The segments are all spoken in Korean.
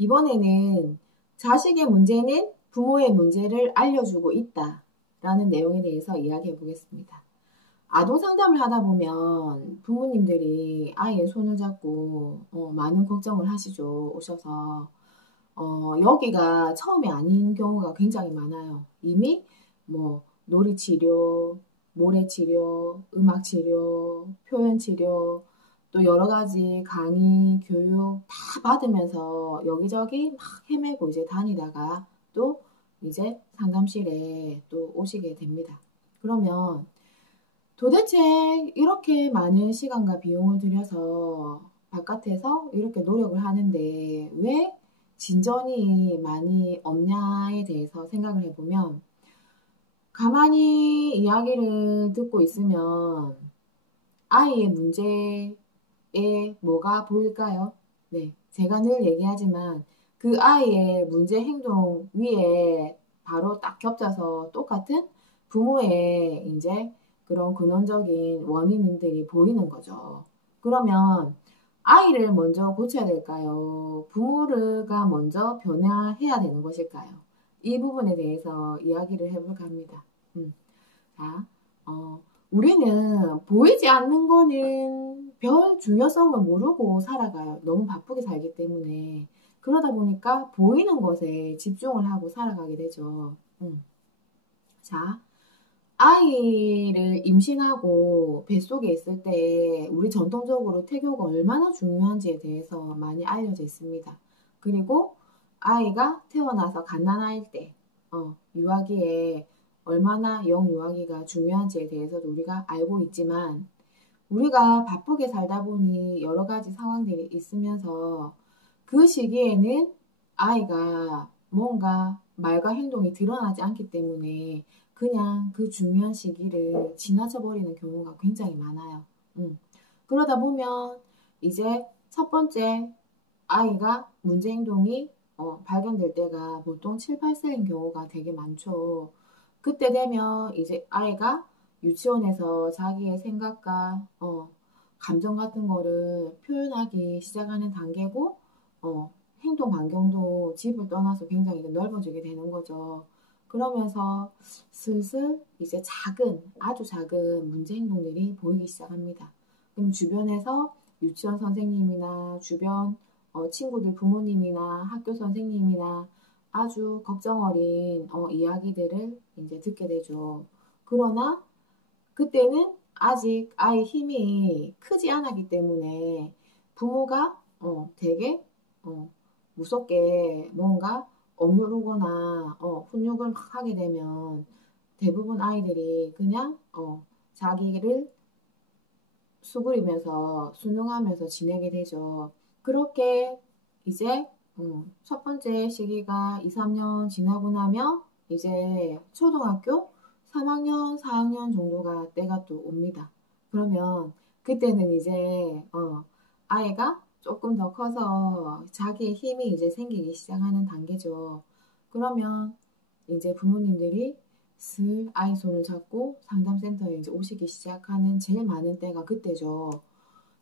이번에는 자식의 문제는 부모의 문제를 알려주고 있다라는 내용에 대해서 이야기해 보겠습니다. 아동 상담을 하다 보면 부모님들이 아이의 손을 잡고 많은 걱정을 하시죠. 오셔서 여기가 처음이 아닌 경우가 굉장히 많아요. 이미 뭐 놀이치료, 모래치료, 음악치료, 표현치료, 또 여러 가지 강의, 교육 다 받으면서 여기저기 막 헤매고 이제 다니다가 또 이제 상담실에 또 오시게 됩니다. 그러면 도대체 이렇게 많은 시간과 비용을 들여서 바깥에서 이렇게 노력을 하는데 왜 진전이 많이 없냐에 대해서 생각을 해보면 가만히 이야기를 듣고 있으면 아이의 문제에 뭐가 보일까요? 네, 제가 늘 얘기하지만 그 아이의 문제 행동 위에 바로 딱 겹쳐서 똑같은 부모의 이제 그런 근원적인 원인들이 보이는 거죠. 그러면 아이를 먼저 고쳐야 될까요? 부모가 먼저 변화해야 되는 것일까요? 이 부분에 대해서 이야기를 해볼까 합니다. 자, 우리는 보이지 않는 거는 별 중요성을 모르고 살아가요. 너무 바쁘게 살기 때문에. 그러다 보니까 보이는 것에 집중을 하고 살아가게 되죠. 자, 아이를 임신하고 뱃속에 있을 때 우리 전통적으로 태교가 얼마나 중요한지에 대해서 많이 알려져 있습니다. 그리고 아이가 태어나서 갓난아일 때 유아기에 얼마나 영유아기가 중요한지에 대해서도 우리가 알고 있지만 우리가 바쁘게 살다 보니 여러 가지 상황들이 있으면서 그 시기에는 아이가 뭔가 말과 행동이 드러나지 않기 때문에 그냥 그 중요한 시기를 지나쳐 버리는 경우가 굉장히 많아요. 그러다 보면 이제 첫 번째 아이가 문제 행동이 발견될 때가 보통 7, 8세인 경우가 되게 많죠. 그때 되면 이제 아이가 유치원에서 자기의 생각과 감정 같은 거를 표현하기 시작하는 단계고 행동 반경도 집을 떠나서 굉장히 넓어지게 되는 거죠. 그러면서 슬슬 이제 아주 작은 문제 행동들이 보이기 시작합니다. 그럼 주변에서 유치원 선생님이나 주변 친구들 부모님이나 학교 선생님이나 아주 걱정 어린 이야기들을 이제 듣게 되죠. 그러나 그때는 아직 아이 힘이 크지 않았기 때문에 부모가 되게 무섭게 뭔가 억누르거나 훈육을 막 하게 되면 대부분 아이들이 그냥 자기를 수그리면서 순응하면서 지내게 되죠. 그렇게 이제 첫 번째 시기가 2, 3년 지나고 나면 이제 초등학교 3학년, 4학년 정도가 때가 또 옵니다. 그러면 그때는 이제 아이가 조금 더 커서 자기의 힘이 이제 생기기 시작하는 단계죠. 그러면 이제 부모님들이 슬 아이 손을 잡고 상담센터에 이제 오시기 시작하는 제일 많은 때가 그때죠.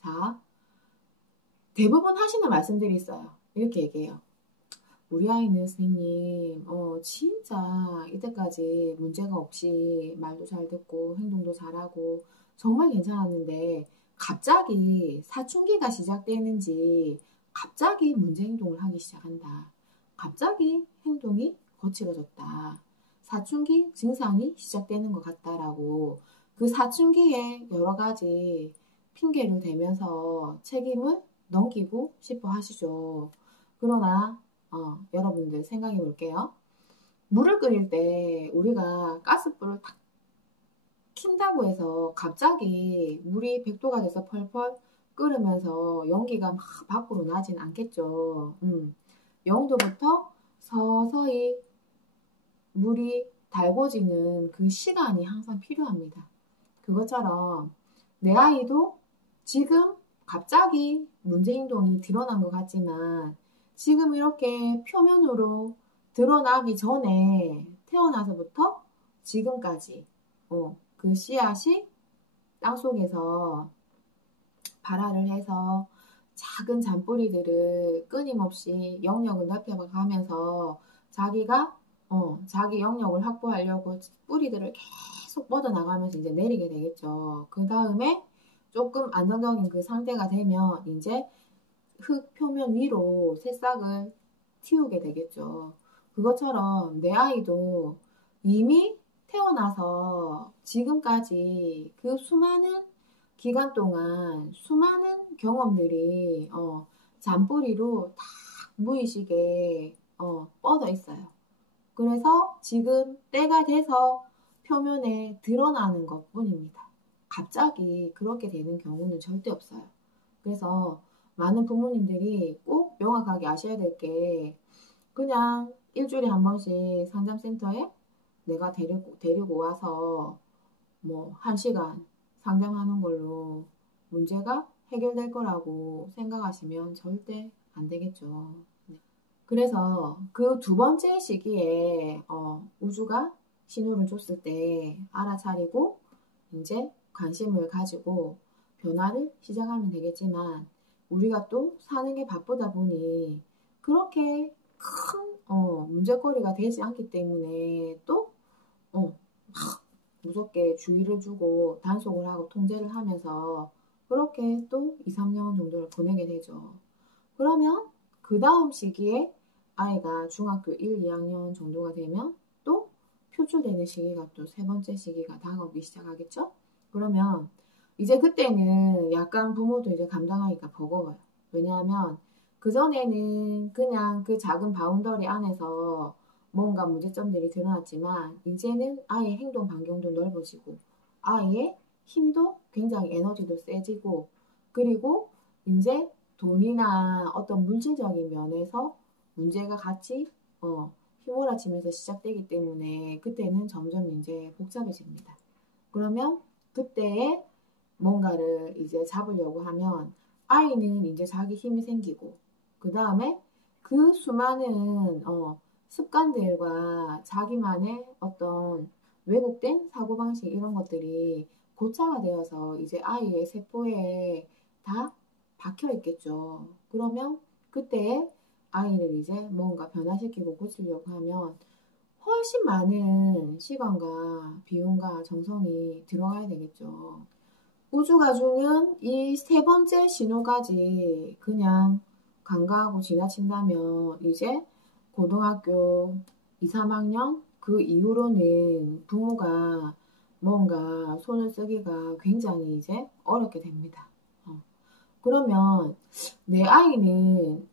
자, 대부분 하시는 말씀들이 있어요. 이렇게 얘기해요. 우리 아이는 선생님, 진짜 이때까지 문제가 없이 말도 잘 듣고 행동도 잘하고 정말 괜찮았는데 갑자기 사춘기가 시작되는지 갑자기 문제 행동을 하기 시작한다. 갑자기 행동이 거칠어졌다. 사춘기 증상이 시작되는 것 같다라고 그 사춘기에 여러 가지 핑계를 대면서 책임을 넘기고 싶어 하시죠. 그러나 여러분들 생각해 볼게요. 물을 끓일 때 우리가 가스불을 탁 킨다고 해서 갑자기 물이 100도가 돼서 펄펄 끓으면서 연기가 막 밖으로 나진 않겠죠. 0도부터 서서히 물이 달궈지는 그 시간이 항상 필요합니다. 그것처럼 내 아이도 지금 갑자기 문제 행동이 드러난 것 같지만 지금 이렇게 표면으로 드러나기 전에 태어나서부터 지금까지 그 씨앗이 땅속에서 발화를 해서 작은 잔뿌리들을 끊임없이 영역을 넓혀가면서 자기가 자기 영역을 확보하려고 뿌리들을 계속 뻗어나가면서 이제 내리게 되겠죠. 그 다음에 조금 안정적인 그 상태가 되면 이제 흙 표면 위로 새싹을 틔우게 되겠죠. 그것처럼 내 아이도 이미 태어나서 지금까지 그 수많은 기간 동안 수많은 경험들이 잔뿌리로 다 무의식에 뻗어 있어요. 그래서 지금 때가 돼서 표면에 드러나는 것 뿐입니다. 갑자기 그렇게 되는 경우는 절대 없어요. 그래서 많은 부모님들이 꼭 명확하게 아셔야 될 게 그냥 일주일에 한 번씩 상담센터에 내가 데리고 와서 뭐 1시간 상담하는 걸로 문제가 해결될 거라고 생각하시면 절대 안 되겠죠. 그래서 그 두 번째 시기에 우주가 신호를 줬을 때 알아차리고 이제 관심을 가지고 변화를 시작하면 되겠지만 우리가 또 사는 게 바쁘다 보니 그렇게 큰 문제거리가 되지 않기 때문에 또 무섭게 주의를 주고 단속을 하고 통제를 하면서 그렇게 또 2, 3년 정도를 보내게 되죠. 그러면 그 다음 시기에 아이가 중학교 1, 2학년 정도가 되면 또 표출되는 시기가 또 세 번째 시기가 다가오기 시작하겠죠? 그러면 이제 그때는 약간 부모도 이제 감당하기가 버거워요. 왜냐하면 그전에는 그냥 그 작은 바운더리 안에서 뭔가 문제점들이 드러났지만 이제는 아이의 행동 반경도 넓어지고 아이의 힘도 굉장히 에너지도 세지고 그리고 이제 돈이나 어떤 물질적인 면에서 문제가 같이 휘몰아치면서 시작되기 때문에 그때는 점점 이제 복잡해집니다. 그러면 그때에 뭔가를 이제 잡으려고 하면 아이는 이제 자기 힘이 생기고 그 다음에 그 수많은 습관들과 자기만의 어떤 왜곡된 사고방식 이런 것들이 고착화 되어서 이제 아이의 세포에 다 박혀 있겠죠. 그러면 그때 아이를 이제 뭔가 변화시키고 고치려고 하면 훨씬 많은 시간과 비용과 정성이 들어가야 되겠죠. 우주가 주는 이 세 번째 신호까지 그냥 간과하고 지나친다면 이제 고등학교 2, 3학년 그 이후로는 부모가 뭔가 손을 쓰기가 굉장히 이제 어렵게 됩니다. 그러면 내 아이는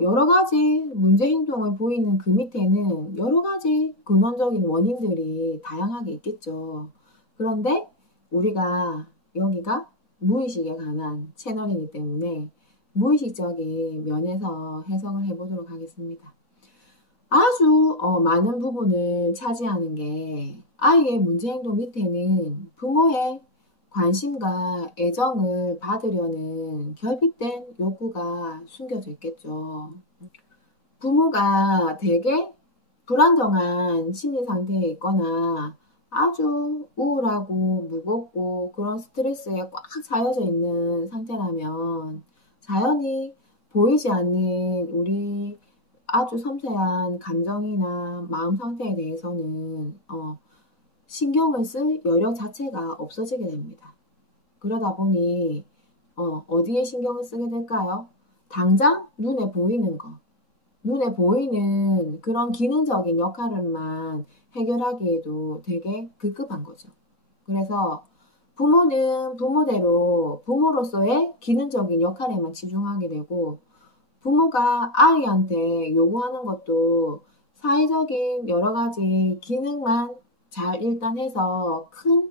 여러 가지 문제 행동을 보이는 그 밑에는 여러 가지 근원적인 원인들이 다양하게 있겠죠. 그런데 우리가 여기가 무의식에 관한 채널이기 때문에 무의식적인 면에서 해석을 해보도록 하겠습니다. 아주 많은 부분을 차지하는 게 아이의 문제 행동 밑에는 부모의 관심과 애정을 받으려는 결핍된 욕구가 숨겨져 있겠죠. 부모가 되게 불안정한 심리 상태에 있거나 아주 우울하고 무겁고 그런 스트레스에 꽉 차여져 있는 상태라면 자연히 보이지 않는 우리 아주 섬세한 감정이나 마음 상태에 대해서는 신경을 쓸 여력 자체가 없어지게 됩니다. 그러다 보니 어디에 신경을 쓰게 될까요? 당장 눈에 보이는 거. 눈에 보이는 그런 기능적인 역할을만 해결하기에도 되게 급급한 거죠. 그래서 부모는 부모대로 부모로서의 기능적인 역할에만 치중하게 되고 부모가 아이한테 요구하는 것도 사회적인 여러 가지 기능만 잘 일단 해서 큰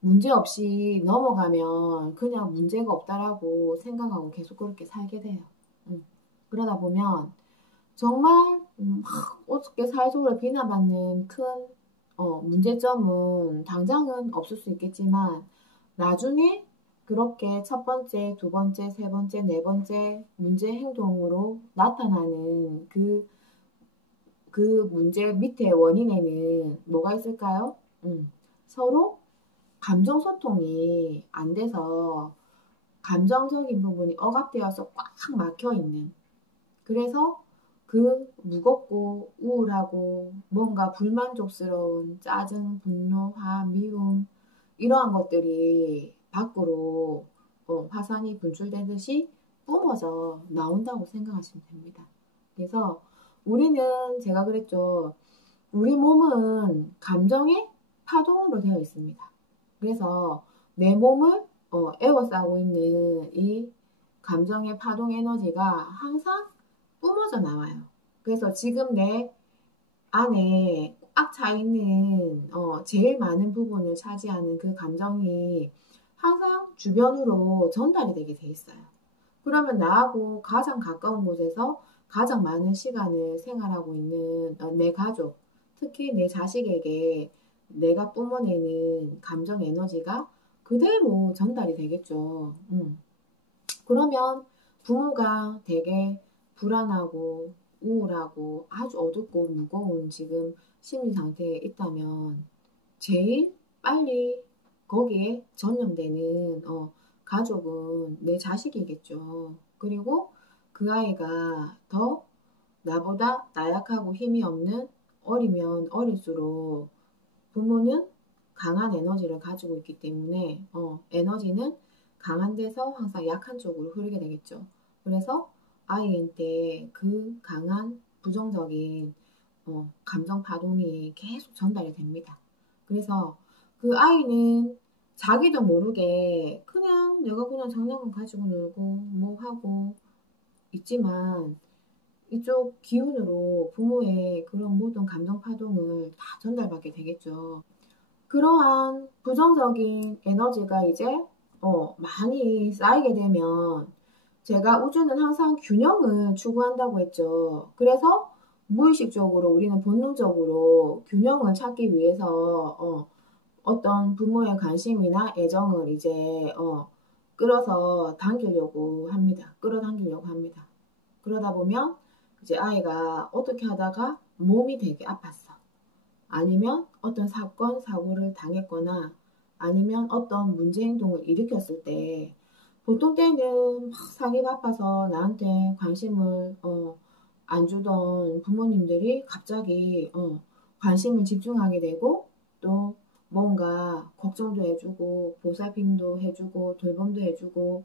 문제 없이 넘어가면 그냥 문제가 없다라고 생각하고 계속 그렇게 살게 돼요. 그러다 보면 정말 어떻게 사회적으로 비난받는 큰 문제점은 당장은 없을 수 있겠지만 나중에 그렇게 첫 번째, 두 번째, 세 번째, 네 번째 문제 행동으로 나타나는 그 문제 밑에 원인에는 뭐가 있을까요? 서로 감정 소통이 안 돼서 감정적인 부분이 억압되어서 꽉 막혀 있는, 그래서 그 무겁고 우울하고 뭔가 불만족스러운 짜증, 분노, 화, 미움 이러한 것들이 밖으로 화산이 분출되듯이 뿜어져 나온다고 생각하시면 됩니다. 그래서 우리는 제가 그랬죠. 우리 몸은 감정의 파동으로 되어 있습니다. 그래서 내 몸을 에워싸고 있는 이 감정의 파동 에너지가 항상 뿜어져 나와요. 그래서 지금 내 안에 꽉 차 있는 제일 많은 부분을 차지하는 그 감정이 항상 주변으로 전달이 되게 돼 있어요. 그러면 나하고 가장 가까운 곳에서 가장 많은 시간을 생활하고 있는 내 가족, 특히 내 자식에게 내가 뿜어내는 감정 에너지가 그대로 전달이 되겠죠. 그러면 부모가 되게 불안하고 우울하고 아주 어둡고 무거운 지금 심리 상태에 있다면 제일 빨리 거기에 전염되는 가족은 내 자식이겠죠. 그리고 그 아이가 더 나보다 나약하고 힘이 없는, 어리면 어릴수록 부모는 강한 에너지를 가지고 있기 때문에 에너지는 강한 데서 항상 약한 쪽으로 흐르게 되겠죠. 그래서 아이한테 그 강한 부정적인 감정 파동이 계속 전달이 됩니다. 그래서 그 아이는 자기도 모르게 그냥 내가 그냥 장난감 가지고 놀고 뭐 하고 있지만 이쪽 기운으로 부모의 그런 모든 감정 파동을 다 전달받게 되겠죠. 그러한 부정적인 에너지가 이제 많이 쌓이게 되면 제가 우주는 항상 균형을 추구한다고 했죠. 그래서 무의식적으로 우리는 본능적으로 균형을 찾기 위해서 어떤 부모의 관심이나 애정을 이제 끌어서 당기려고 합니다. 끌어당기려고 합니다. 그러다 보면 이제 아이가 어떻게 하다가 몸이 되게 아팠어. 아니면 어떤 사건, 사고를 당했거나 아니면 어떤 문제 행동을 일으켰을 때 보통 때는 막 살기 바빠서 나한테 관심을 안 주던 부모님들이 갑자기 관심을 집중하게 되고 또 뭔가 걱정도 해주고 보살핌도 해주고 돌봄도 해주고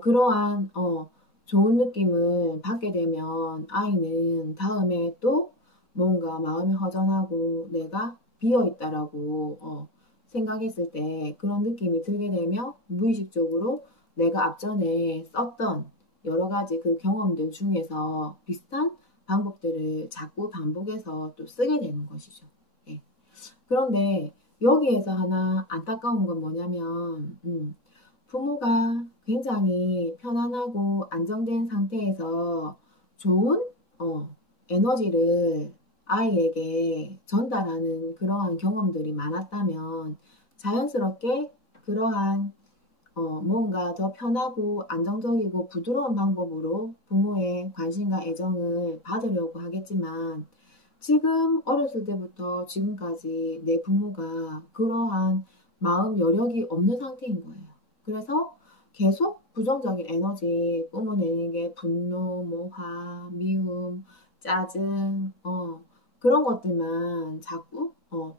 그러한 좋은 느낌을 받게 되면 아이는 다음에 또 뭔가 마음이 허전하고 내가 비어있다라고 생각했을 때 그런 느낌이 들게 되며 무의식적으로 내가 앞전에 썼던 여러 가지 그 경험들 중에서 비슷한 방법들을 자꾸 반복해서 또 쓰게 되는 것이죠. 예. 그런데 여기에서 하나 안타까운 건 뭐냐면 부모가 굉장히 편안하고 안정된 상태에서 좋은 에너지를 아이에게 전달하는 그러한 경험들이 많았다면 자연스럽게 그러한 뭔가 더 편하고 안정적이고 부드러운 방법으로 부모의 관심과 애정을 받으려고 하겠지만 지금 어렸을 때부터 지금까지 내 부모가 그러한 마음 여력이 없는 상태인 거예요. 그래서 계속 부정적인 에너지 뿜어내는 게 분노, 모화, 미움, 짜증, 그런 것들만 자꾸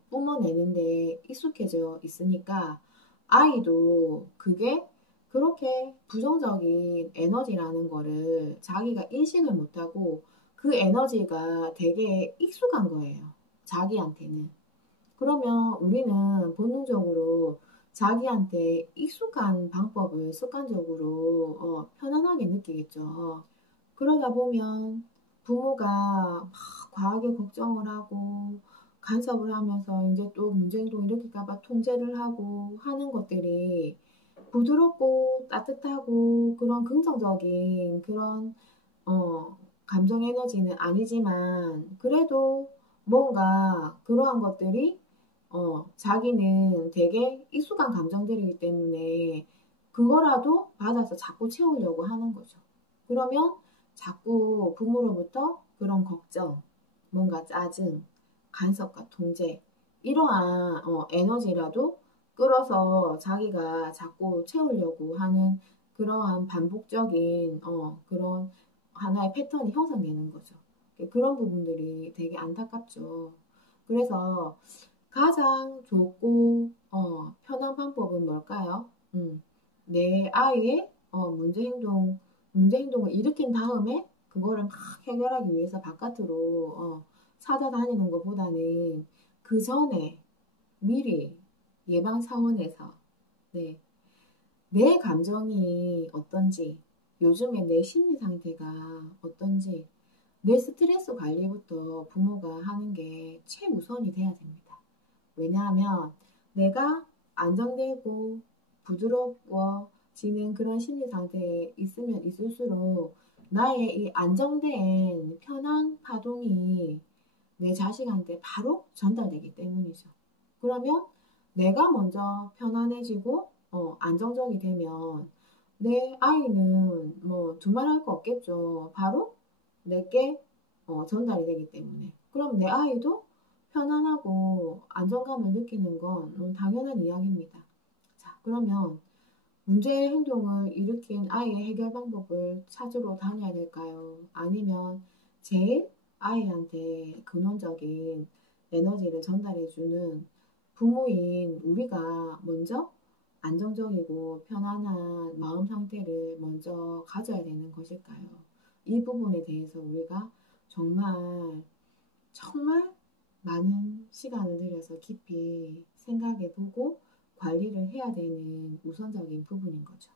뿜어내는데 익숙해져 있으니까 아이도 그게 그렇게 부정적인 에너지라는 거를 자기가 인식을 못하고 그 에너지가 되게 익숙한 거예요. 자기한테는. 그러면 우리는 본능적으로 자기한테 익숙한 방법을 습관적으로 편안하게 느끼겠죠. 그러다 보면 부모가 막 과하게 걱정을 하고 간섭을 하면서 이제 또 문제행동 일으킬까봐 통제를 하고 하는 것들이 부드럽고 따뜻하고 그런 긍정적인 그런 감정 에너지는 아니지만 그래도 뭔가 그러한 것들이 자기는 되게 익숙한 감정들이기 때문에 그거라도 받아서 자꾸 채우려고 하는 거죠. 그러면 자꾸 부모로부터 그런 걱정, 뭔가 짜증, 간섭과 통제 이러한 에너지라도 끌어서 자기가 자꾸 채우려고 하는 그러한 반복적인 그런 하나의 패턴이 형성되는 거죠. 그런 부분들이 되게 안타깝죠. 그래서 가장 좋고 편한 방법은 뭘까요? 내 아이의 문제 행동을 일으킨 다음에 그거를 막 해결하기 위해서 바깥으로 찾아다니는 것보다는 그 전에 미리 예방 차원에서 네, 내 감정이 어떤지, 요즘에 내 심리 상태가 어떤지, 내 스트레스 관리부터 부모가 하는 게 최우선이 돼야 됩니다. 왜냐하면 내가 안정되고 부드러워지는 그런 심리 상태에 있으면 있을수록 나의 이 안정된 편한 파동이 내 자식한테 바로 전달되기 때문이죠. 그러면 내가 먼저 편안해지고 안정적이 되면 내 아이는 뭐 두말할 거 없겠죠. 바로 내게 전달이 되기 때문에. 그럼 내 아이도 편안하고 안정감을 느끼는 건 당연한 이야기입니다. 자, 그러면 문제 행동을 일으킨 아이의 해결 방법을 찾으러 다녀야 될까요? 아니면 제일 아이한테 근원적인 에너지를 전달해주는 부모인 우리가 먼저 안정적이고 편안한 마음 상태를 먼저 가져야 되는 것일까요? 이 부분에 대해서 우리가 정말 정말 많은 시간을 들여서 깊이 생각해 보고 관리를 해야 되는 우선적인 부분인 거죠.